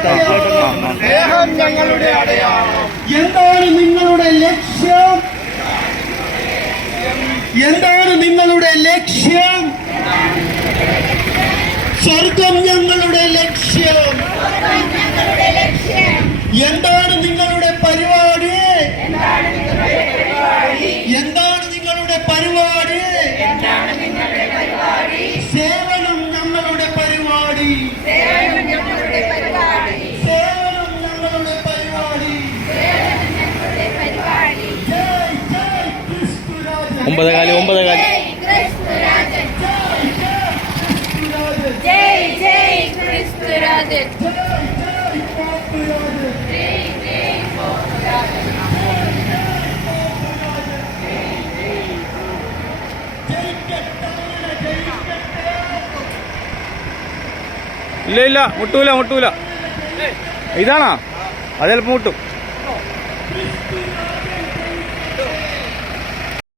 സ്നേഹം ഞങ്ങളുടെ അടയാളം. എന്താണ് നിങ്ങളുടെ ലക്ഷ്യം? എന്താണ് നിങ്ങളുടെ ലക്ഷ്യം? സ്വർഗം ഞങ്ങളുടെ ലക്ഷ്യം. എന്താണ് നിങ്ങളുടെ പരിപാടി? എന്താണ് നിങ്ങളുടെ പരിപാടി? സേവനം ഞങ്ങളുടെ പരിപാടി. സേവനം ഞങ്ങളുടെ പരിപാടി. 9 കാലി 9 കാലി. ജയ് ജയ് ക്രിസ്തുരാജൻ. ഇല്ല ഇല്ല, മുട്ടൂല. ഇതാണോ? അത് ചിലപ്പോൾ മുട്ടും.